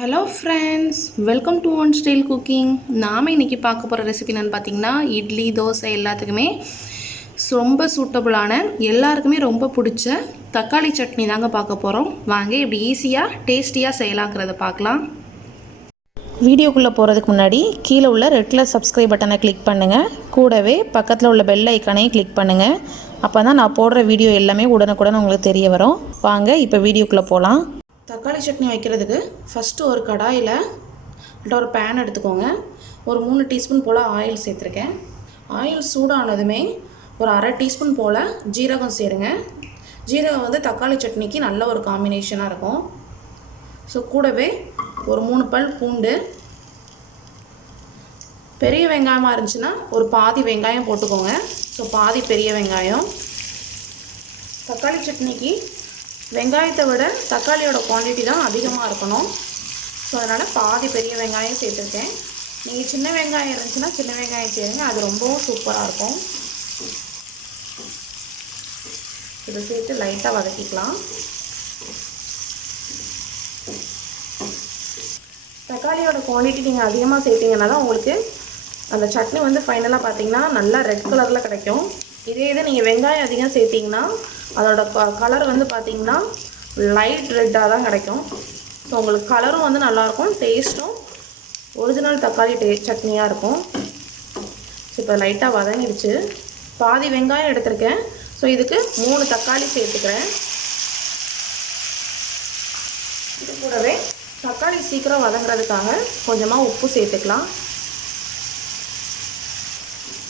Hello friends, welcome to one style cooking. நாம் இன்றைக்கி பார்க்க போகிற ரெசிபி என்னென்னு பார்த்தீங்கன்னா, இட்லி தோசை எல்லாத்துக்குமே ரொம்ப சூட்டபுளான, எல்லாருக்குமே ரொம்ப பிடிச்ச தக்காளி சட்னி தாங்க பார்க்க போகிறோம். வாங்க இப்படி ஈஸியாக டேஸ்டியாக செய்யலாங்கிறத பார்க்கலாம். வீடியோக்குள்ளே போகிறதுக்கு முன்னாடி கீழே உள்ள ரெட் கலர் சப்ஸ்கிரைப் பட்டனை கிளிக் பண்ணுங்கள். கூடவே பக்கத்தில் உள்ள பெல் ஐக்கானையும் கிளிக் பண்ணுங்கள். அப்போ தான் நான் போடுற வீடியோ எல்லாமே உடனுக்குடன் உங்களுக்கு தெரிய வரும். வாங்க இப்போ வீடியோக்குள்ளே போகலாம். தக்காளி சட்னி வைக்கிறதுக்கு ஃபஸ்ட்டு ஒரு கடாயில் ஒரு பேன் எடுத்துக்கோங்க. ஒரு 3 டீஸ்பூன் போல் ஆயில் சேர்த்துருக்கேன். ஆயில் சூடானதுமே ஒரு அரை டீஸ்பூன் போல் ஜீரகம் சேருங்க. ஜீரகம் வந்து தக்காளி சட்னிக்கு நல்ல ஒரு காம்பினேஷனாக இருக்கும். ஸோ கூடவே ஒரு 3 பல் பூண்டு, பெரிய வெங்காயமாக இருந்துச்சுன்னா ஒரு பாதி வெங்காயம் போட்டுக்கோங்க. ஸோ பாதி பெரிய வெங்காயம். தக்காளி சட்னிக்கு வெங்காயத்தை விட தக்காளியோட குவான்டிட்டி தான் அதிகமாக இருக்கணும். ஸோ அதனால் பாதி பெரிய வெங்காயம் சேர்த்துருக்கேன். நீங்கள் சின்ன வெங்காயம் இருந்துச்சுன்னா சின்ன வெங்காயம் சேருங்க, அது ரொம்பவும் சூப்பராக இருக்கும். இதை சேர்த்து லைட்டாக வதக்கிக்கலாம். தக்காளியோட குவான்டிட்டி நீங்கள் அதிகமாக சேர்த்திங்கன்னா தான் உங்களுக்கு அந்த சட்னி வந்து ஃபைனலாக பார்த்தீங்கன்னா நல்லா ரெட் கலரில் கிடைக்கும். இதே நீங்கள் வெங்காயம் அதிகம் சேர்த்திங்கன்னா அதோட கலர் வந்து பார்த்திங்கன்னா லைட் ரெட்டாக தான் கிடைக்கும். ஸோ உங்களுக்கு கலரும் வந்து நல்லாயிருக்கும், டேஸ்ட்டும் ஒரிஜினல் தக்காளி சட்னியாக இருக்கும். ஸோ இப்போ லைட்டாக வதங்கிடுச்சு. பாதி வெங்காயம் எடுத்திருக்கேன். ஸோ இதுக்கு 3 தக்காளி சேர்த்துக்கிறேன். இது கூடவே தக்காளி சீக்கிரம் வதங்குறதுக்காக கொஞ்சமாக உப்பு சேர்த்துக்கலாம்.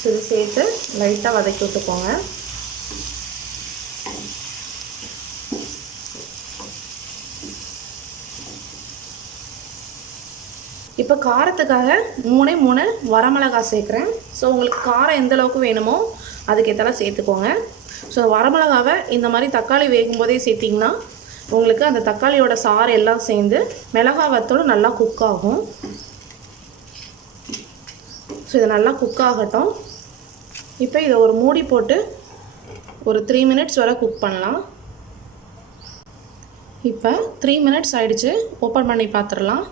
ஸோ இது சேர்த்து லைட்டாக வதக்கி விட்டுக்கோங்க. இப்போ காரத்துக்காக 3 வரமிளகாய் சேர்க்குறேன். ஸோ உங்களுக்கு காரம் எந்த அளவுக்கு வேணுமோ அதுக்கேற்றலாம் சேர்த்துக்கோங்க. ஸோ வரமிளகாவை இந்த மாதிரி தக்காளி வேகும் போதே சேர்த்திங்கன்னா உங்களுக்கு அந்த தக்காளியோட சாறு எல்லாம் சேர்ந்து மிளகாய் வத்தோடு நல்லா குக் ஆகும். ஸோ இது நல்லா குக் ஆகட்டும். இப்போ இதை ஒரு மூடி போட்டு ஒரு 3 மினிட்ஸ் வரை குக் பண்ணலாம். இப்போ 3 மினிட்ஸ் ஆகிடுச்சு. ஓப்பன் பண்ணி பார்த்துடலாம்.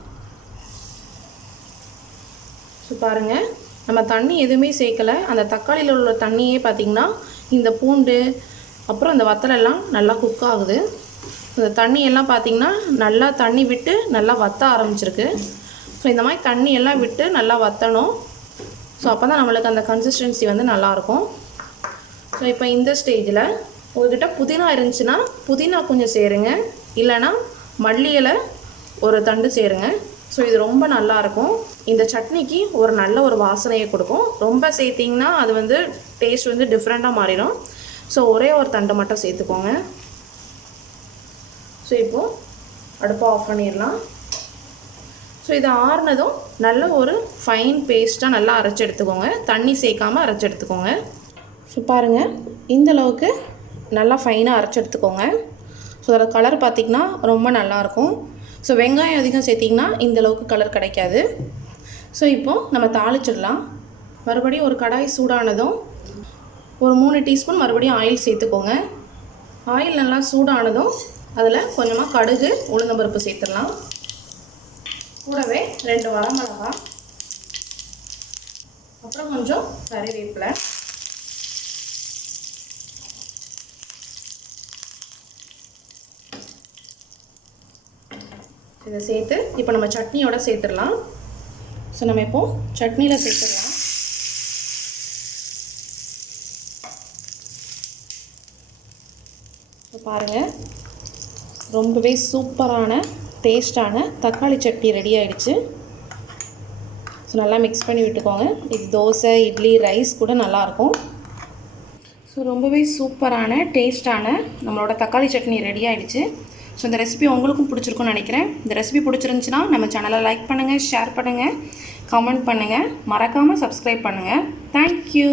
ஸோ பாருங்கள், நம்ம தண்ணி எதுவுமே சேர்க்கலை. அந்த தக்காளியில் உள்ள தண்ணியே பார்த்திங்கன்னா இந்த பூண்டு அப்புறம் அந்த வத்தலெல்லாம் நல்லா குக் ஆகுது. இந்த தண்ணியெல்லாம் பார்த்திங்கன்னா நல்லா தண்ணி விட்டு நல்லா வற்ற ஆரம்பிச்சிருக்கு. ஸோ இந்த மாதிரி தண்ணி எல்லாம் விட்டு நல்லா வற்றணும். ஸோ அப்போ தான் நம்மளுக்கு அந்த கன்சிஸ்டன்சி வந்து நல்லாயிருக்கும். ஸோ இப்போ இந்த ஸ்டேஜில் உங்கள்கிட்ட புதினா இருந்துச்சுன்னா புதினா கொஞ்சம் சேருங்க, இல்லைனா மல்லி இலை ஒரு தண்டு சேருங்க. ஸோ இது ரொம்ப நல்லாயிருக்கும். இந்த சட்னிக்கு ஒரு நல்ல ஒரு வாசனையை கொடுக்கும். ரொம்ப சேர்த்திங்கன்னா அது வந்து டேஸ்ட் வந்து டிஃப்ரெண்ட்டாக மாறிடும். ஸோ ஒரே ஒரு தண்டை மட்டும் சேர்த்துக்கோங்க. ஸோ இப்போது அடுப்பை ஆஃப் பண்ணிடலாம். ஸோ இது ஆறுனதும் நல்ல ஒரு ஃபைன் பேஸ்ட்டாக நல்லா அரைச்சி எடுத்துக்கோங்க. தண்ணி சேர்க்காமல் அரைச்சி எடுத்துக்கோங்க. ஸோ பாருங்கள், இந்தளவுக்கு நல்லா ஃபைனாக அரைச்சி எடுத்துக்கோங்க. ஸோ அதோட கலர் பார்த்திங்கன்னா ரொம்ப நல்லாயிருக்கும். ஸோ வெங்காயம் அதிகம் சேர்த்திங்கன்னா இந்தளவுக்கு கலர் கிடைக்காது. ஸோ இப்போது நம்ம தாளிச்சிடலாம். மறுபடியும் ஒரு கடாய் சூடானதும் ஒரு 3 டீஸ்பூன் மறுபடியும் ஆயில் சேர்த்துக்கோங்க. ஆயில் நல்லா சூடானதும் அதில் கொஞ்சமாக கடுகு உளுந்தம்பருப்பு சேர்த்துடலாம். கூடவே 2 வரமிளகாய், அப்புறம் கொஞ்சம் கறிவேப்பிலை, இதை சேர்த்து இப்போ நம்ம சட்னியோட சேர்த்துடலாம். ஸோ நம்ம இப்போது சட்னியில் சேர்த்துடலாம். ஸோ பாருங்கள், ரொம்பவே சூப்பரான டேஸ்டான தக்காளி சட்னி ரெடி ஆகிடுச்சு. ஸோ நல்லா மிக்ஸ் பண்ணி விட்டுக்கோங்க. இது தோசை, இட்லி, ரைஸ் கூட நல்லாயிருக்கும். ஸோ ரொம்பவே சூப்பரான டேஸ்டான நம்மளோட தக்காளி சட்னி ரெடி ஆகிடுச்சு. ஸோ இந்த ரெசிபி உங்களுக்கும் பிடிச்சிருக்குன்னு நினைக்கிறேன். இந்த ரெசிபி பிடிச்சிருந்துச்சுன்னா நம்ம சேனலை லைக் பண்ணுங்கள், ஷேர் பண்ணுங்கள், கமெண்ட் பண்ணுங்கள், மறக்காமல் சப்ஸ்கிரைப் பண்ணுங்கள். தேங்க்யூ.